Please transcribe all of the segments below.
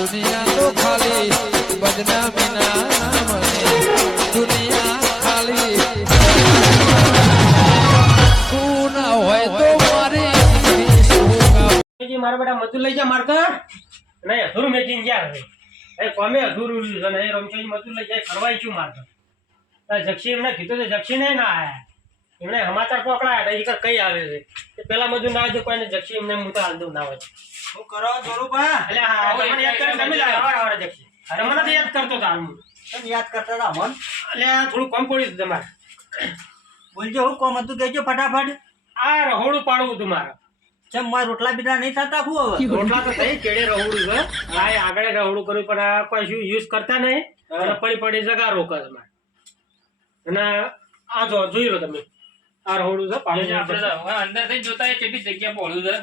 દુનિયા તો ખાલી બદનામી ના મને દુનિયા ખાલી તું ના હોય તો મારી મારા બેટા મજૂર લઈ જા મારતા નહીં અધૂરું મેકિંગ ગયા હવે એ કોમે અધૂરું છે ને એ રમશોજી મજૂર લઈ જાય ફરવાય શું મારતા જક્ષી એમને કીધું તો જક્ષી નહીં ના આયા એમને સમાચાર પકડાયા હતા કઈ આવે છે કે પેલા મજૂર ના આવે કોઈને જક્ષી એમને હું તો હાલ દઉં ના હોય શું કરો જોરુભા? એટલે હા તમને યાદ કરે તમે હવારે જક્ષી તમને તો યાદ કરતો હતા હું તમે યાદ કરતા હતા મન? એટલે થોડું કમ પડ્યું તમારે બોલજો હું કોમ હતું કહેજો ફટાફટ. આ રહોડું પાડવું હતું મારે ચમ મારા રોટલા બીટા નહીં થતા હું હવે? રોટલા તો થઈ કેડે રહોડું છે આ આગળ રહોડું કર્યું પણ આ કોઈ શું યુઝ કરતા નહીં અને પડી જગા રોકે છે મારે અને આ જો જોઈ લો તમે આ રહોડું છે પાણી આપણે અંદર થી જોતા એ કેટલી જગ્યા પોળ્યું છે.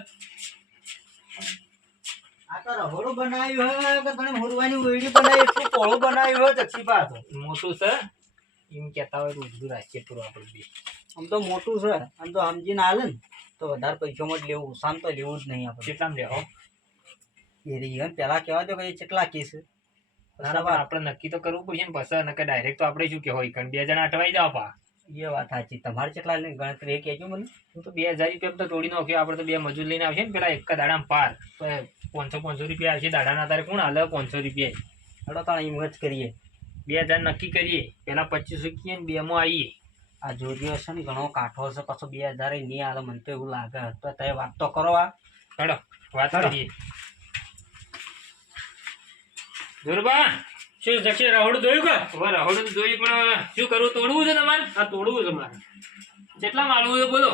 આ તો રહોડું બનાવ્યું હોય કે તમે હોરવાની ઓયડી બનાવી એટલું પોળું બનાવ્યું હોય જક્ષીપા તો. મોટું છે એમ કેતા હોય બધું રાખીએ પૂરું આપણે બી. આમ તો મોટું છે આમ તો સમજીને હાલે ને તો વધારે પૈસામાં જ લેવું શામ તો લેવું જ નહીં આપણે. કેટલામ લેવો? એ રહી પેલા કહેવા દો કે એ કેટલા કેસ ના ના, પણ આપણે નક્કી તો કરવું પડશે ને પછી નકર ડાયરેક્ટ તો આપણે શું કે હોય કારણ 2 જણા અટવાઈ જાવ પા. એ વાત સાચી. તમારે કેટલા ગણતરી એ કહેજો મને. હું તો 2000 રૂપિયા તો તોડી નાખ્યો. આપણે તો 2 મજૂર લઈને આવશે ને પેલા એક દાડામાં પાર તો 500 રૂપિયા આવશે દાડાના. તારે કોણ હાલે 500 રૂપિયા? હડો તાણ એમ જ કરીએ. 2000 નક્કી કરીએ. પેલા 25 કીએ ને 2 માં આવીએ. આ જોરિયો છે ને ઘણો કાઠો છે કશો 2000 નહીં હાલે મને તો એવું લાગે. તો તમે વાત તો કરો. આ હેડો વાત કરીએ. જોરબા શું જક્ષી રહોડું જોયું કે હવે રહોડું જોયું પણ શું કરવું? તોડવું છે તમારે? આ તોડવું છે મારે કેટલા માલવું છે બોલો?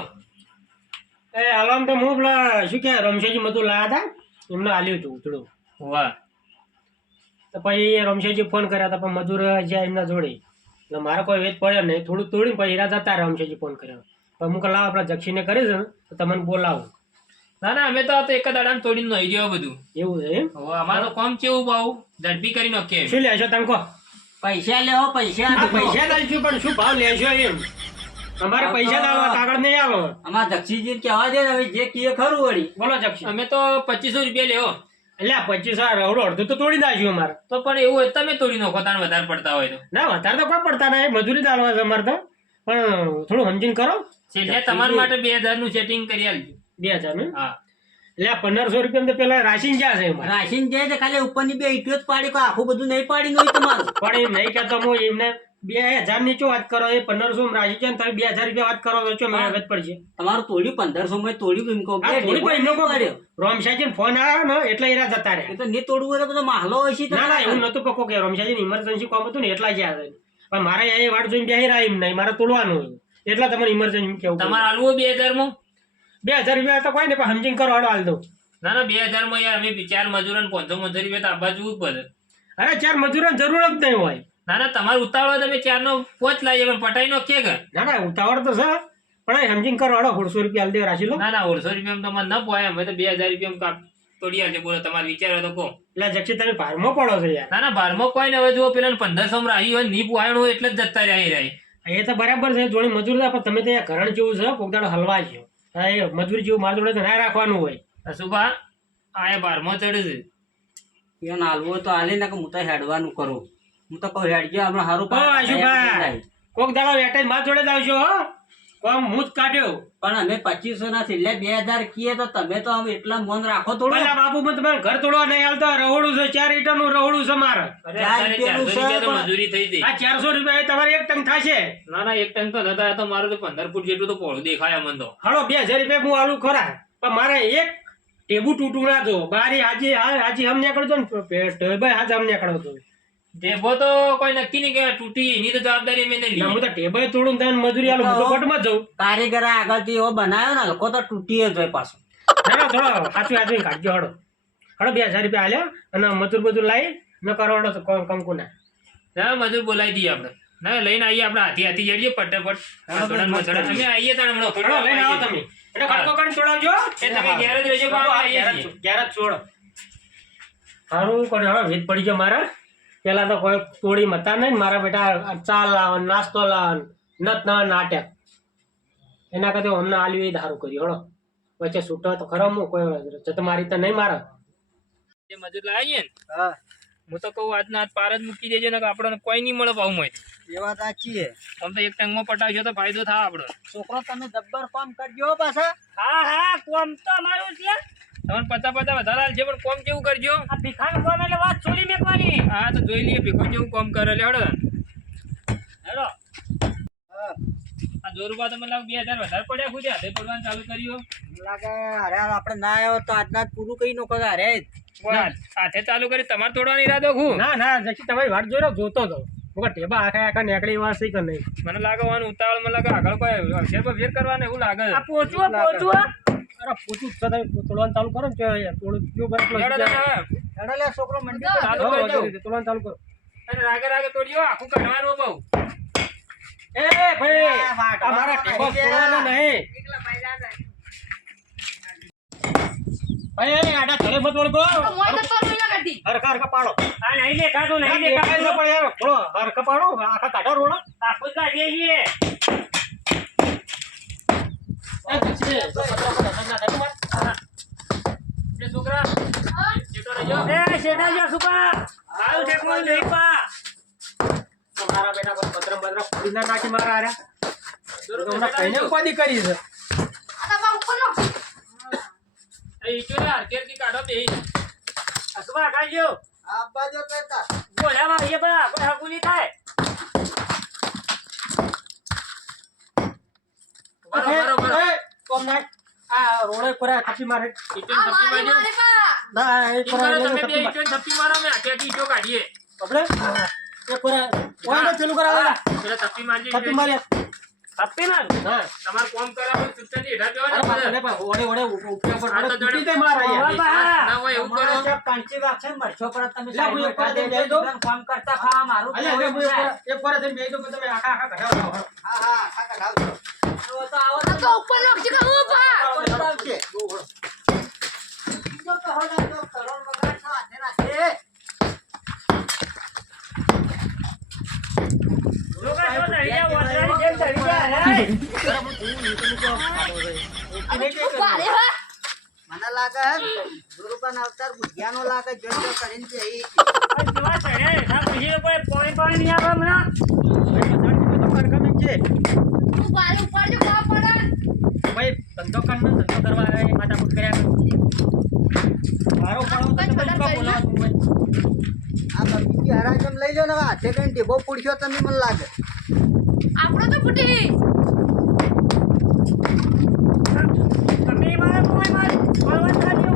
એ હાલમાં તો હું પેલા શું કે રમશેજી મજૂર લાયા હતા એમને હાલ્યું હતું થોડું વાહ. તો પછી રમશેજી ફોન કર્યા હતા પણ મજૂર છે એમના જોડે એટલે મારે કોઈ વેચ પડ્યો નહીં. થોડું તોડીને પછી ઈરાદા હતા રમશેજી ફોન કર્યો પણ હું લાવ આપણા જક્ષીને કરી છે ને તો તમને બોલાવું. ના ના, અમે તો આ તો એક જ દાડામાં તોડીને નહીં દેવા બધું. એવું છે એમ? હવે અમારું કામ કેવું બહુ ઝડપી કરી નાખીએ. શું લેશો તમે કહો? પૈસા લેવો પૈસા. હા, પૈસા લાવશું પણ શું ભાવ લેશો એમ? અમારે પૈસા લાવવા કાગળ નહીં આલો. અમારા જક્ષીજી કહેવા દે ને હવે જે કીએ ખરું વળી. બોલો જક્ષી. અમે તો 2500 રૂપિયા લેવો. એટલે 25 રહોડું અડધું તો તોડી નાખ્યું અમારે. તો પણ એવું હોય તમે તોડી નાખો તાણ વધારે પડતા હોય તો. ના વધારે તો કોઈ પડતા નહીં મજૂરી ચાલવા છે અમારે તો પણ થોડું સમજીને કરો. છેલ્લે તમારા માટે 2000 નું સેટિંગ કરી આલજો. 2000 ને હા એટલે 1500 રૂપિયા તો પેલા રાશિન ક્યાં છે અમારે? રાશિન જાય છે ખાલી ઉપરની 2 ઈંટો જ પાડી આખું બધું નહીં પાડી હોય તમારું. પણ એમ નહીં કહેતો હું એમને 2000 ની ચો વાત કરો એ 1500 માં રાશિ છે ને તમે 2000 રૂપિયા વાત કરો તો ચો મહેનત પડશે. તમારું તોડ્યું 1500 માં તોડ્યું એમ કહો. આ થોડી પણ એમનો કોઈ રોમશાજી ફોન આવ્યો ને એટલે એરા જતા એ રહ્યા. તો નહીં તોડવું હોય તો બધો માહલો હોય છે. ના ના એવું નતું પકો કે રોમશાજી ઇમરજન્સી કામ હતું ને એટલા ગયા છે પણ મારે એ વાટ જોઈને બેહી રહ્યા એમ નહીં મારે તોડવાનું હોય એટલે તમને ઇમરજન્સી કેવું તમારે આલવું 2000 માં? 2000 રૂપિયા તો કોઈ ને પણ સમજીને કરો હાડો હાલ દઉં. ના ના, 2000 માં યાર અમે 4 મજૂરો ને 500 રૂપિયા તો આપવા જવું જ પડે. અરે 4 મજૂરોની જરૂર જ નહીં હોય. ના ના, તમારે ઉતાવળ તમે 4 નો 5 લાવીએ પણ પટાઈ નો કે ના ના ઉતાવળ તો છે પણ એ સમજીને કરો હાડો 150 રૂપિયા હાલ દે રાશી લો. ના ના, 150 રૂપિયા તમારે ન પોય. અમે તો 2000 રૂપિયા તોડી આલજો. બોલો તમારે વિચાર હોય તો કહો. એટલે જક્ષી તમે ભારમાં પડો છો યાર. ના ના, 12 કોઈ ને હવે જુઓ પેલા 1500 માં રાહી હોય ની પુવાયણ હોય એટલે જ જતા રહી. એ તો બરાબર છે જોડે મજૂર છે પણ તમે તો અહીંયા ઘરણ જેવું છે પોતાનો હલવા છે એ મજૂરી જેવું મારા જોડે તો ના રાખવાનું હોય. સુભા આ 12 ચડે છે. એ નાલવો તો હાલે ને કે હું તો હેડવાનું કરું. હું તો કહું હેડજો આપણે સારું ઓ આશુભાઈ કોક દાડો વેટાઈ મારા જોડે જ આવજો હો કોમ હું જ કાઢ્યો. પણ અમે 2500 ના છેલ્લે 2000 કીએ તો તમે તો હવે એટલા મન રાખો થોડું. પેલા બાપુ મને તમારે ઘર તોડવા નહીં હાલતો રહોડું છે 4 ઈંટોનું રહોડું છે મારે. અરે અત્યારે 400 રૂપિયા તો મજૂરી થઈ હતી. આ 400 રૂપિયા એ તમારે એક ટંગ થશે. ના ના, એક ટન તો નતા. આ તો મારું તો 15 ફૂટ જેટલું તો પોળું દેખાય મને તો. હળો 2000 રૂપિયા હું આલું ખરા પણ મારે એક ટેબુ તૂટું ના દો બારી હાજી હાજી હમ નીકળજો ને ટેબલ હાજ હમ નીકળો. ટેબો તો કોઈ નક્કી નહીં કે તૂટી એની તો જવાબદારી મેં નહીં હું લીધી. તો ટેબલ તોડું તને મજૂરી આલું હું તો કોર્ટમાં જ જાઉં. કારીગર આગળથી એવો બનાવ્યો ને લોકો તો તૂટી જ હોય પાછું. ના ના થોડો સાચું આદમી કાઢજો હળો હળો 2000 રૂપિયા હાલ્યા અને મજૂર લાવી ન કરો હળો તો કંકુ ના. ના મજૂર બોલાવી દઈએ આપણે. ના લઈને આવીએ આપણે હાથી જડીએ ફટાફટ. અમે આવીએ તાણ હમણાં. હળો લઈને આવો તમે એટલે કડકો કરીને છોડાવજો. એ તમે ઘેર જ રહેજો પણ આપણે આવીએ છીએ. ઘેર જ છોડો સારું કરે હવે ભેદ પડી ગયો મારા. પેલા તો કોઈ તોડી મતા નહીં મારા બેટા ચા લાવ નાસ્તો લાવ નત ના નાટક એના કરતા અમને આલ્યું એ સારું કર્યું હળો. વચ્ચે છૂટો તો ખરો હું કોઈ જત મારી તો નહીં મારે જે મજૂર લાવીએ ને હા હું તો કહું આજના આજ પાર જ મૂકી દેજો ને કે આપણને કોઈ નહીં મળે ભાવ માં એ વાત સાચી છે. આમ તો એક ટંગમાં પટાવશો તો ફાયદો થાય આપણો. છોકરો તમે જબ્બર કામ કરજો હો પાછા. હા કોમ તો અમારું છે. તમને 50 વધારે હાલશે પણ કોમ કેવું કરજો. આ ભીખાનું કોમ એટલે વાત છોડી મેકવાની. હા તો જોઈ લઈએ ભીખો કેવું કોમ કરે લે હળો. હેલો હા. આ જોરુબા તમે લાવ 2000 વધારે પડ્યા ખુદ હાથે પડવાનું ચાલુ કર્યું. લાગે અરે આપણે ના આવ્યો તો આજના જ પૂરું કઈ નો કરે અરે હાથે ચાલુ કરી તમારે તોડવાનો ઈરાદો હું. ના ના જક્ષી તમારી વાટ જોઈ રહ્યો જોતો હતો હું ટેબા આખા આખા નીકળી વાત શી કર નહીં. મને લાગે વાનું ઉતાવળ મને લાગે આગળ કોઈ અક્ષર પર ફેર કરવાને એવું લાગે. આ પોચું અરે પોચું જ છે તમે તોડવાનું ચાલુ કરો ને થોડું જો બરાબર હેડો તમે હવે. હેડો લે છોકરો મંડી ચાલુ કરી દઉં. તોડવાનું ચાલુ કરો. અને રાગે રાગે તોડ્યો આખું કાઢવાનું બહુ. એ ભાઈ અમારા ટેબા તોડવાના નહીં ભાઈ આડા ઘરે મત વળગો હરખા હરખા પાડો. આ નહીં લે કાઢો નહીં લે કાઢો પણ યાર થોડો હરખા પાડો આખા કાઢો રોડો આખું કાઢીએ છીએ. એ પછી એ છોકરા જેટલો રહેજો. એ શેઠા જો સુપા આવું છે કોઈ નહીં પા તમારા બેટા પર પત્ર બત્ર ફોડી ના નાખી મારા આર્યા તમને કઈને ઉપાધિ કરી છે. એ ઈચો ને હરકેરથી કાઢો બે. સુપા કાઢજો આબા જો પેતા બોલાવા એ બા કોઈ હકુ નહીં થાય. બરોબર એ કોમ નાખ આ રોડે પર થપ્પી મારે ઈચો ને થપ્પી મારજો. ના એ ઈ પર કરો તમે બે થપ્પી ઈચો ને થપ્પી મારો અમે આખી ઈચો કાઢીએ. આપણે એ પર ઓય ચાલુ કરાવલા પેલા થપ્પી મારજો. થપ્પી મારે થપ્પી ના હા તમારે કોમ કરવા પણ ચૂપચાપ હેઠા બેહો ને અરે બધા. ઓડે ઓડે ઉપર પર આ તો જોડે તૂટી દે મારા યાર ના હોય એવું કરો. કાંચી વાગશે ને મરચો પર તમે લા, હું એક વાર જઈને બેસી દઉં. કામ કરતા ખાવા મારું અલ્યા કેવું એક થાય. પર જઈને બેસી દો તમે આખા આખા કઢાવો હા હા કાકા લાવજો તો આવો તો આવશે બીજો તો હવે તો કરોડ વગર તો હાથે રાખે. લોકો જો ચડી જાય ઓટરાની જેમ ચડી જાય હે મને લાગે ગુરુપાન અવતાર બુદ્ધિયાનો લાગે જોજો કરીને છે ઈ. કેવા ચડે ના પછી કોઈ પાણી પાણી નહીં આવે હમણાં ભાઈ ધંધો ધંધો કરવા આવ્યા માથા કૂટ કર્યા મારો પડો તો તમે બોલાવો આ બગીચી હરાજમ લઈ લો ને હવે હાથે કઈ ટેબો પૂડ્યો તમે મને લાગે આપણો તો ફૂટી તમે મારે કોઈ મારે બોલવા ચાલ્યો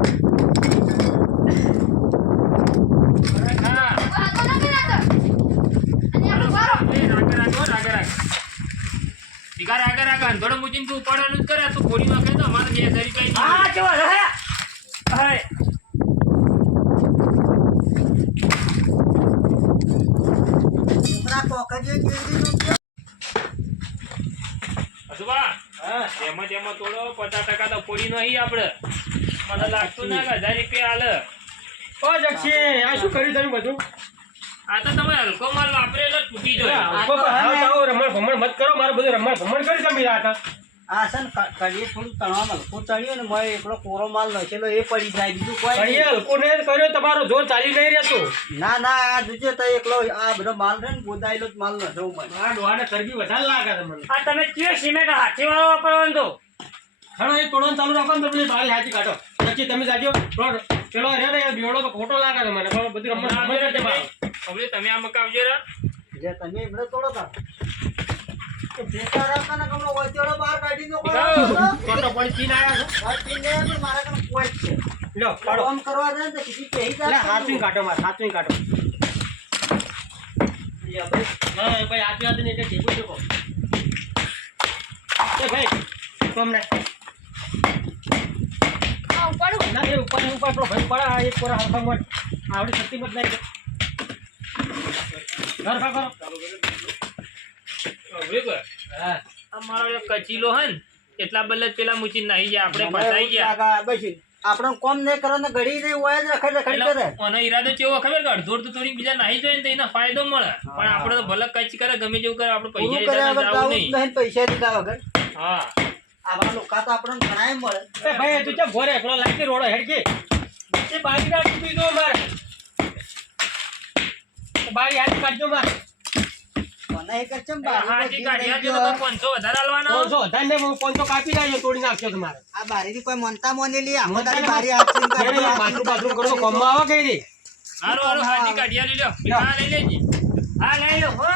હા વાતો ના કર્યા અને આપણો વારો એ રાગે રાગો રાગે રાગ. ભીખા રાગે રાગે અંધોડો મૂકીને તું ઉપાડવાનું જ કરે. તું ખોડી નાખે તો અમારે 2000 રૂપિયા નહીં. હા કેવો હે હે છોકરા કોકરીઓ કેવી નું હસુબા હા એમાં જેમાં તોડો 50% તો ખોડી નહીં આપણે. મને લાગતું ના કે 1000 રૂપિયા હાલે. ઓ જક્ષી આ શું કર્યું તમે બધું આ તો તમે હલકો માલ વાપરે એટલે જ તૂટી જાય. રમણ ભમણ મત કરો મારે બધું રમણ ભમણ કરી તમે આ આ છે ને કડીએ થોડું તણવા હલકું તળ્યું ને મેં એકલો કોરો માલ નખેલો એ પડી જાય બીજું કોઈ કડીએ નહીં. હલકો ને કર્યો તમારો જોર ચાલી નહીં રહેતો ના ના આ દૂજો તો એકલો આ બધો માલ છે ને ગોદાયેલો જ માલ નખો મને આ ડોહાને ચરબી વધારે લાગે તમને આ તમે કયો સિમેન્ટ હાથી વાળો વાપરવાનો તો ખણો એ તોડવાનું ચાલુ રાખો ને તો પેલી બારી હાથી કાઢો પછી તમે જાજો પેલો રે ને બેવડો તો ખોટો લાગે છે મને પણ બધું રમણ ભમણ કરી દે મારો હવે તમે આ મકાવજો રે. જે તમે એમણે તોડો તા બેકાર હતા ને કમનો વચ્ચેનો બહાર કાઢી દો ખોટો પડી પીને આવ્યા મારા કને કોઈ જ છે છો લ્યો પાડો કામ કરવા જાય ને તો કીધી કે એટલે હાથું કાઢો મારે હાથું કાઢો હા ભાઈ હાથું હાથું એટલે ઠીક છે એ ભાઈ તમને ઉપાડું ના એ ઉપર પેલો ભાઈ પડા એક કોરા હરખા મત આવડી શક્તિ મત નહીં હરખા કરો હવે કોઈ હા અમારો એક કચીલો હે ને એટલા બદલે જ પેલા મૂચી નાહી ગયા આપણે ફસાઈ ગયા. આપણે કોમ નહીં કરો ને ઘડી નહીં હોય જ રખડ રખડ કરે એટલે આનો ઈરાદો કેવો ખબર કે અડધો અડધો તોડીને બીજા નાહી જાય ને તો એનો ફાયદો મળે. પણ આપણે તો ભલે કચી કરે ગમે જેવું કરે આપણે પૂરું પૈસા કર્યા હિસાબે વગર જાવું જાવું જ નહીં. નહીં પૈસા દીધા વગર હા આવા લોકો તો આપણને ઘણાય મળે એ ભાઈ તું ચમ ઘરે એકલો લાગી રોડો હેડકી એ બારી કાઢી દીધો મારે બારી હાથ કાઢજો મારે મને એક જ ચમ હાજી કાઢી આપજો તો 500 વધારે આલવાનો 500 વધારે ને 500 કાપી નાખજો તોડી નાખજો તમારે આ બારીથી કોઈ મનતા મોનેલી આમાં તારી બારી હાથથી કાઢી બાથરૂમ કરો તો કોમમાં આવો કઈ રે હારું હાજી કાઢી આલી લ્યો આ લઈ લેજી હા લઈ લો હો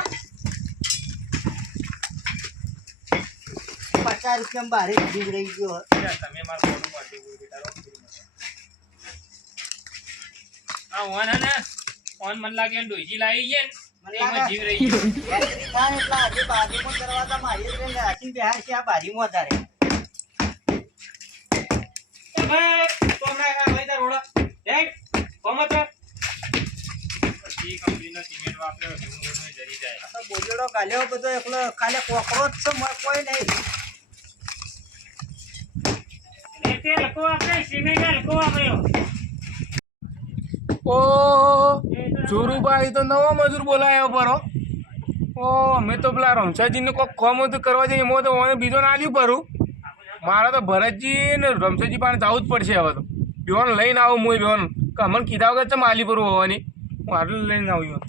50 રૂપિયા બારી દીધ રહી ગયો તમે માર ફોટો પાડી આ ઓન ને ઓન મન લાગે ડોઈજી લાવી છે ને એમાં જીવ રહી ગયો એન્ટ્રી થાય એટલે આજે બારીમાં દરવાજા મારી ટ્રેન રાખીને બેહાર છે આ બારીમાં વધારે એ ભાઈ તો હમણાં લઈ જા રોડા એ કોમત પછી કંપનીનો સિમેન્ટ વાપર્યો ઢૂંઢ જરી જાય આ તો બોજડો ગાલ્યો બધો એકલો ખાલે કોકરોચ છે કોઈ નહીં એટલે લખો આપણે સિમેન્ટ લખો આપ્યો ઓ જોરુભાઈ તો નવો મજૂર બોલાયો પરો ઓ અમે તો પેલા રમસાજીને કોઈક કોમ હતું કરવા જઈએ એમાં તો મને બીજો ના આલ્યું પરું મારે તો ભરતજી ને રમસાજી પાસે જવું જ પડશે હવે તો બેવાને લઈને આવું હું બેવાને કે અમને કીધા વગર ચમ આલી પરું હોવાની હું આટલું લઈને આવ્યો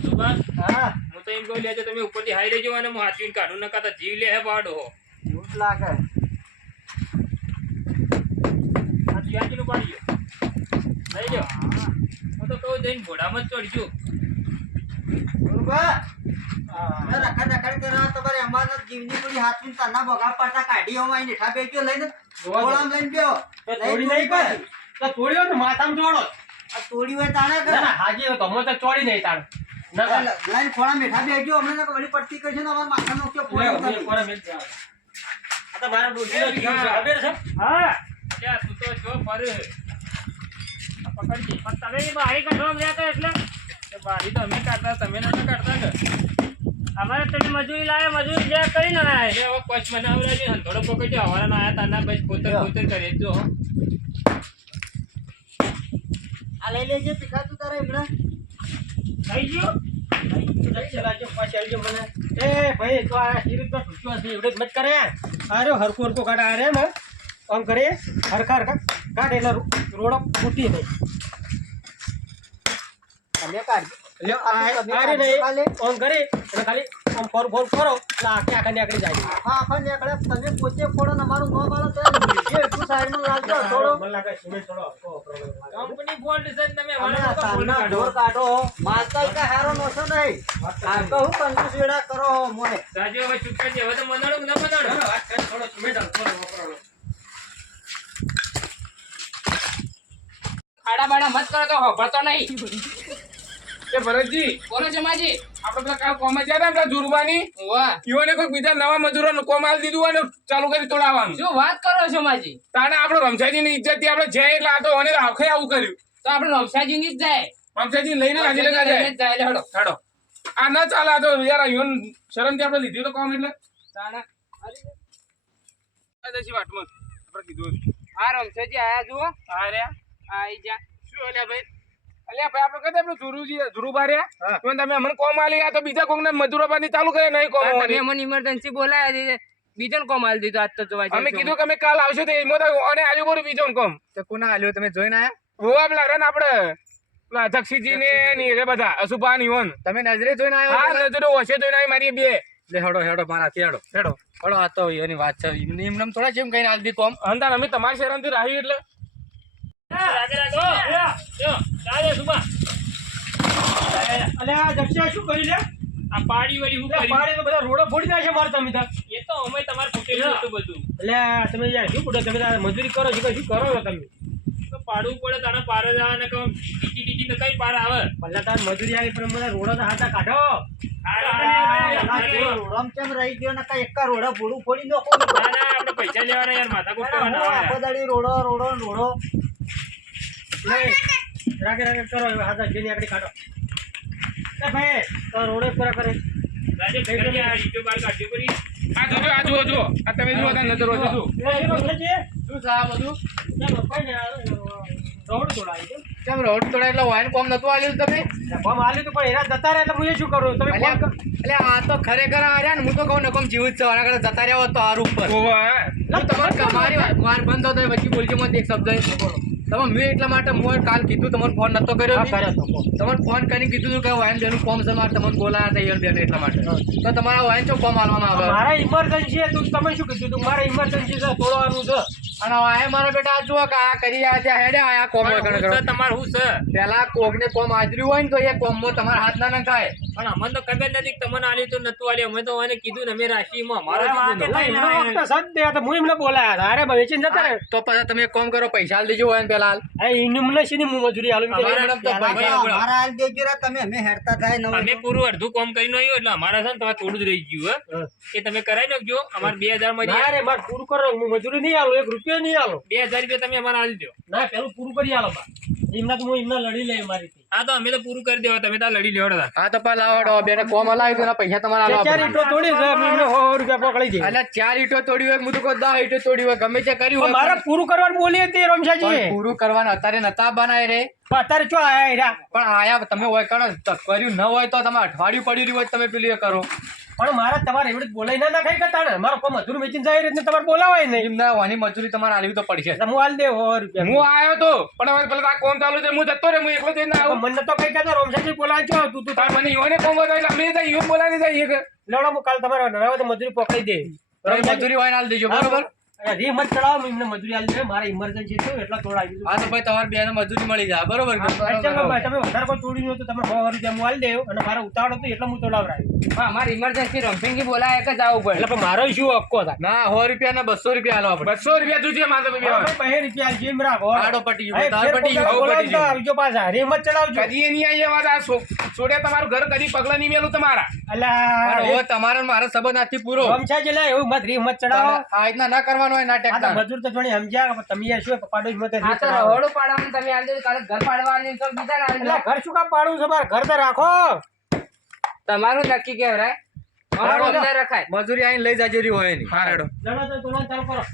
સુભાષ હા હું તો એમ કહું લેજો તમે ઉપરથી હાઈ રહેજો અને હું હાથવીને કાઢું નકા તો જીવ લે હે પાડો હો એવું જ લાગે આ ત્યાંજીનું પાડજો લઈ લો હું તો કહું જઈને ઘોડામાં જ ચડજો બરોબર રખડ રખડ કરવા તમારે અમારે જીવની પૂરી હાથની તાના ભોગા પાટા કાઢી અમારી નેઠા બેગ્યો લઈને ગોળામ લઈને બેહો તો તોડી નહીં પાડી તો તોડ્યો ને માથામાં જોડો આ તોડી હોય તાણે ના ના હાજી તો અમે તો ચોડી નહીં તાણ ના લઈને ખોળા મેઠા બેગ્યો અમને તો વળી પડતી કરશે ને અમારા માથા નો આ તો મારા ડોશીનો જીવ છે ખબર છે હા લ્યા તું તો જો ફરે આ પકડજી પણ તમે એ બારી કાઢવા ગયા હતા એટલે એ બારી તો અમે કાઢતા તમે નતા કાઢતા કે અમારે તમે મજૂરી લાવે મજૂરી જે કરી ના લાવે એટલે હવે પચ બનાવરા છે હંધોડો પકડજો હવાના આયા તાના બસ કોતર કોતર કરે જો આ લઈ લેજે પીખા તું તારે હમણાં થઈ ગયું એ ભાઈ તો આ સિરીઝમાં ઢૂંચવા છે એવડે જ મત કરે અરે હરકો હરકો કાઢ આ રે ને આમ કરે હરખા હરખા કાઢ એટલે રોડો ફૂટી નહીં તમે કાઢજો લ્યો આ રે નહીં આમ કરે એટલે ખાલી આમ ફોર ફોર કરો એટલે આખે આખા નીકળી જાય હા આખા નીકળે તમે પોતે ફોડો ને અમારું નો મારો તો એટલું સાઈડમાં લાગજો થોડો મને લાગે સિમેન્ટ થોડો કંપની ગોલ્ડ છે ને તમે અમે વાળા આ તારના ઢોર કાઢો મારતા ઈ કાંઈ હારો નોશો નહીં આ તો હું કંજૂસ વેડા કરો હો મોને રાજો હવે ચૂકતા છે હવે તો મનાડો ન મનાડો થોડો સિમેન્ટ વાપરવાનો ખાડા બાડા મત કરો તો હોભળતો નહીં એ ભરતજી બોલો જમાજી આપણે પેલા કાલ કોમ ગયા હતા પેલા જોરુબાની વાહ ઈવોને કોઈ બીજા નવા મજૂરોનું કોમ આલી દીધું અને ચાલુ કરી તોડાવવાનું શું વાત કરો છો માજી તાને આપણે રમસાજીની ઇજ્જત આપણે છે એટલે આ તો અને આખે આવું કર્યું તો આપણે નવસાજી ની જ જાય રમસાજી લઈને આજે લગા જાય જાય હેડો હેડો આ ન ચાલે આ તો યાર યુન શરમથી આપણે લીધી તો કોમ એટલે તાણા આ દેશી વાટમાં આપણે કીધું આ રમસેજી આયા જુઓ આ રે આઈ જા શું અલ્યા ભાઈ અલ્યા ભાઈ આપણે કહેતા આપણે ધુરુબાર્યા તો તમે અમને કોમ આલી આ તો બીજા કોકને મજૂરો પાની ચાલુ કરે નહીં કોમ તમે મને ઇમરજન્સી બોલાયા છે બીજન કોમ આલી દીધો આજ તો જોવા અમે કીધું કે અમે કાલ આવશું તો એમાં તો અને આલ્યું કોરું બીજો કોમ તો કોના આલ્યો તમે જોઈને આયા હોવા પેલા રે ને આપણે પેલા જક્ષીજી ને ની રે બધા અશુભાન યુવન તમે નજરે જોઈને હા નજરો હશે તો એના મારી બે લે હેડો હેડો મારાથી હેડો હેડો હેડો આ તો એની વાત છે એમને થોડા જેમ કઈ આલી દી કોમ અંધાર અમે તમારી શહેરથી રાહી એટલે રાગે રાગો જો ચાલે સુબા અલે આ જક્ષા શું કરી લે આ પાડી વળી હું કરી પાડી તો બધા રોડો ફોડી નાખે મારે તમે તાર એ તો અમે તમારે ફૂટેલું હતું બધું એટલે તમે યાર શું પૂછો તમે તાર મજૂરી કરો છો કે શું કરો છો તમે તો પાડવું પડે તારા પાર જ આવે ને કહું ટીકી ટીકી તો કઈ પાર આવે પહેલા તાર મજૂરી આવી પણ મને રોડો તો હાથા કાઢો રોડમ કેમ રહી ગયો ને કઈ એકા રોડા ભૂડું ફોડી નાખો ના ના આપણે પૈસા લેવાના યાર માથા કૂટવાના આખો દાડી રોડો રોડો રોડો રાગે રાગે કરો હવે હાથા જેની આગળ કાઢો એ ભાઈ તો રોડે પૂરા કરે રાજે કરી આ ઈટો બાર કાઢ્યો કરી આ જો આ તમે જો આ નજરો જો શું સા બધું રોડ તોડાવી દે કેમ રોડ તોડા એટલે વાઈન કોમ નતું આલ્યું તમે ફોર્મ આલ્યું તો પણ એના જતા રહે એટલે હું શું કરું તમે ફોન એટલે આ તો ખરેખર આ રહ્યા ને હું તો કહું ને કોમ જીવ જ છે આના કરતા જતા રહ્યા હોત તો હારું ઉપર ઓવા લા, તમારે તમે મારી વાર બંધ થતો હોય વચ્ચે બોલજો મત એક શબ્દ તમે મેં એટલા માટે હું કાલ કીધું તમને ફોન નતો કર્યો હા, કર્યો તો. તમને ફોન કરીને કીધું હતું કે વાયન બેનું ફોર્મ છે મારે તમને બોલાયા હતા યાર બેન એટલા માટે તો તમારા વાયન ચો ફોર્મ આલવામાં આવે મારા ઇમરજન્સી હતું તમે શું કીધું તું મારા ઇમરજન્સી છે તોડવાનું છે અને વાય મારા બેટા આ જુઓ કે આ કરી આ ત્યાં હેડે આયા કોમ પણ વગર હું કરો છે તમારે શું છે પેલા કોકને કોમ હાજરી હોય ને તો એ કોમમાં તમારા હાથ ના નખાય પણ અમને તો ખબર નથી કે તમને આલ્યું તો નતું આલ્યું અમે તો એને કીધું ને અમે રાશિમાં અમારો અરે વાહ, જ એટલે એમનો વખત સદ દે તો હું એમને બોલાયા હતા અરે વેચીને જતા રહે તો પછી તમે એક કામ કરો પૈસા આલી દેજો હોય ને પેલા હાલ એમને શીની હું મજૂરી આલું અમારા મેડમ તો પેલા ભાઈ તો અમારા હાલ દેજો રે તમે અમે હેડતા થાય અમે નવ પૂરું અડધું કામ કરીને આવ્યો એટલે અમારા છે ને તમારે થોડું જ રહી ગયું હે એ તમે કરાવી નાખજો અમારે 2000 માં ના રે મારે પૂરું કરો હું મજૂરી નહીં આલું 1 રૂપિયો નહીં આલું 2000 રૂપિયા તમે અમારે આલી દો ના પેલું પૂરું કરી આલો બા એમના તો હું એમના લડી લઈ મારી હા તો અમે તો પૂરું કરી દેવા તમે તો લડી લેવડો હા તો પેલા લાવડો બેને કોમ હલાવી તો એના પૈસા તમારા આલવા ચાર પડે. ઈંટો તોડી છે અમે એમને 100 રૂપિયા પકડી દે એટલે 4 ઈંટો તોડી હોય હું તો કહું 10 ઈંટો તોડી હોય ગમે તે કર્યું હોય મારે પૂરું કરવાનું બોલી હતી રમશાજી પણ પૂરું કરવાનું અત્યારે નતા બનાય રે અત્યારે ચો આયા હીરા પણ આયા તમે હોય કરો કર્યું ન હોય તો તમે અઠવાડિયું પડ્યું રહ્યું હોય તો તમે પેલું એ કરો પણ મારે તમારે એવડે બોલાઈ ના નાખાય કરતા ને મારો કોઈ મજૂર વેચીને જાય એટલે તમારે બોલાવાય નહીં એમ ના વાની મજૂરી તમારે આલવી તો પડશે એટલે હું હાલ દે 100 રૂપિયા હું આવ્યો તો પણ હવે પેલા આ કોમ ચાલુ છે હું જતો રે હું એકલો જઈને પણ આવું મને તો કઈ કહેતો રમશાજી બોલાય છો તું તું તાર મને ઈવોને કોમ બતાવી એટલે અમે તો ઈવો બોલાવી દઈએ કે લેવડો હું કાલ તમારે નરાવે તો મજૂરી પકડી દે તમે મજૂરી હોય ને આલી દેજો બરોબર રી મત ચડાવો એમને મજૂરી આલી દે મારે ઇમરજન્સી છે એટલે તોડાવી દીધું હા તો ભાઈ તમારે બેને મજૂરી મળી જાય બરોબર કે? તમે વધારે કોઈ તોડી નતું તમે 100 રૂપિયા હું આલી દેવ અને મારે ઉતાવળ હતું એટલે હું તોડાવરાય હા અમારે ઇમરજન્સી રમસિંગી બોલાય એક જ આવવું પડે એટલે પણ મારો શું હક્કો હતા ના 100 રૂપિયા ને 200 રૂપિયા આલવા પડે 200 રૂપિયા જોઈએ મારે તો હવે 2 રૂપિયા જેમ રાખો આડો પટી ગયો તાર પટી ગયો બોલાવજો આવજો પાછા રી મત ચડાવજો કદી નહીં આવી વાત આ છોડ્યા તમારું ઘર કદી પગલા નહીં મેલું તમારા અલા પણ હવે તમારે ને મારો સંબંધ નથી પૂરો રમછા જેલા એવું મત રી મત ચડાવો આ રીતના ના કરવાનું હોય ના આ તો ટેકતા મજૂર તો જોણી સમજ્યા પણ તમે યાર શું પપાડો જ મત આ તો રહોડું પાડવાનું તમે આલી દો કાલે ઘર પાડવાની તો બીજા ના આલી દો. એટલે ઘર શું કામ પાડું છે મારે ઘર તો રાખો તમારું નક્કી કહેવાય અમારું અમને રખાય મજૂરી આઈને લઈ જાજો રી હોય ની હારેડો લડો તો તોડવાનું ચાલુ કરો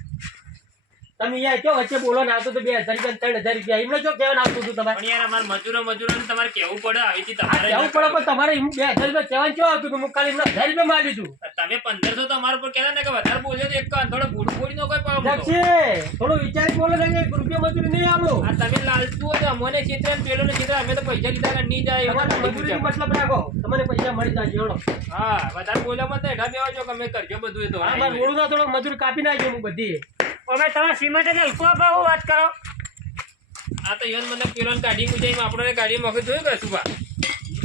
તમે યાર ક્યાં વચ્ચે બોલો ને આવતો તો 2000 રૂપિયા 3000 રૂપિયા એમને જો કહેવાનું આવતું હતું તમારે પણ યાર અમારે મજૂરોને તમારે કેવું પડે આવીથી તમારે જવું પડે પણ તમારે 2000 રૂપિયા કહેવાનું ક્યાં આવતું હતું હું કાલે એમને 1000 રૂપિયા માં લીધું તમે 1500 તો અમારા પર કહેતા ને કે વધારે બોલ્યો તો એક થોડો ભૂડ ફોડી નો કોઈ પાવ જક્ષી થોડું વિચારી બોલો ને 1 રૂપિયા મજૂરી નહીં આલો આ તમે લાલતું હોય તો અમને ચિત્ર ને પેલો ને ચિત્ર અમે તો પૈસા લીધા કે નહીં જાય એમાં તમારે મજૂરી મતલબ રાખો તમને પૈસા મળી જાય જોડો હા વધારે બોલ્યા મત હેઠા બેવા છો કે અમે કરજો બધું એ તો અમારે રોડ ના થોડો મજૂરી કાપી નાખ્યો હું બધી અમે તમે સિમેન્ટ જ હલકો ભાવ વાત કરો આ તો યન મને પેલો ગાડી મુજાઈ આપણને ગાડી મોકે જોયું કે સુભા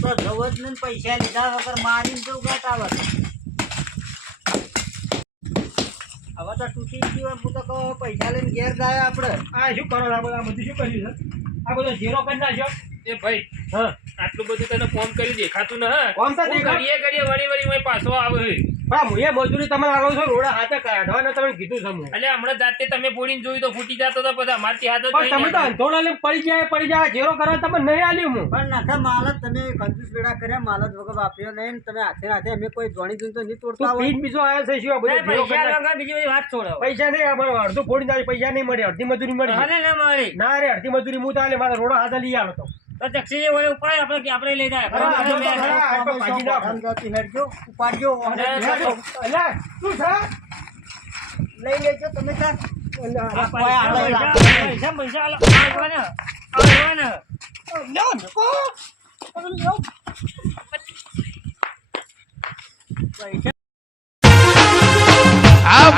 તો જવત ને પૈસા લીધા વગર મારીને તો ગટાવત હવે તો તૂટી ગયું હું તો કહું પૈસા લઈને ઘેર જાય આપણે આ શું કરો આ બધું શું કર્યું છે આ બધો ઝીરો કરી નાખ્યો એ ભાઈ હા આટલું બધું તને ફોન કરી દેખાતું ન હે કોમ તો હું દેખાય. ઘડીએ વળી મેં પાછો આવે પણ હું એ મજૂરી તમારે આલો છો રોડા હાથે કાઢવાને તમે કીધું છે હું એટલે હમણાં જાતે તમે પોડીને જોયું તો ફૂટી જતો તો પછી અમારથી હાથ જ પણ તમે તો નહીં અંધોડા લઈને પડી જાય ઝીરો કરવા તમે નહીં આલ્યું હું પણ નાખા માલ જ તમે કંજૂસ વેડા કર્યા માલ જ વગર વાપર્યો નહીં ને તમે હાથે હાથે અમે કોઈ જોણી જોઈને તો નહીં તોડતા તું હોય પીઠ બીજો આવ્યો છે શું આ બધું ઝીરો કરી પૈસા નાખ. વગર બીજી બધી વાત છોડો પૈસા નહીં અમારે અડધું ફોડી નાખી પૈસા નહીં મળે અડધી મજૂરી મળી મને ના મળી ના રે અડધી મજૂરી હું તાલે મારા રોડા હાથે લઈ આલો તો તો જક્ષી ઓલે ઉપાય આપણે લઈ જાય હા, બરાબર જો તો ખરા. આ તો ભાજી નાખો. રામજાતી હેડજો ઉપાડજો અને હેડો. અલા, શું છે? લઈ લેજો તમે તાર અલા, કોઈ આલે લા. પૈસા આવવાના લ્યો, મૂકો. આ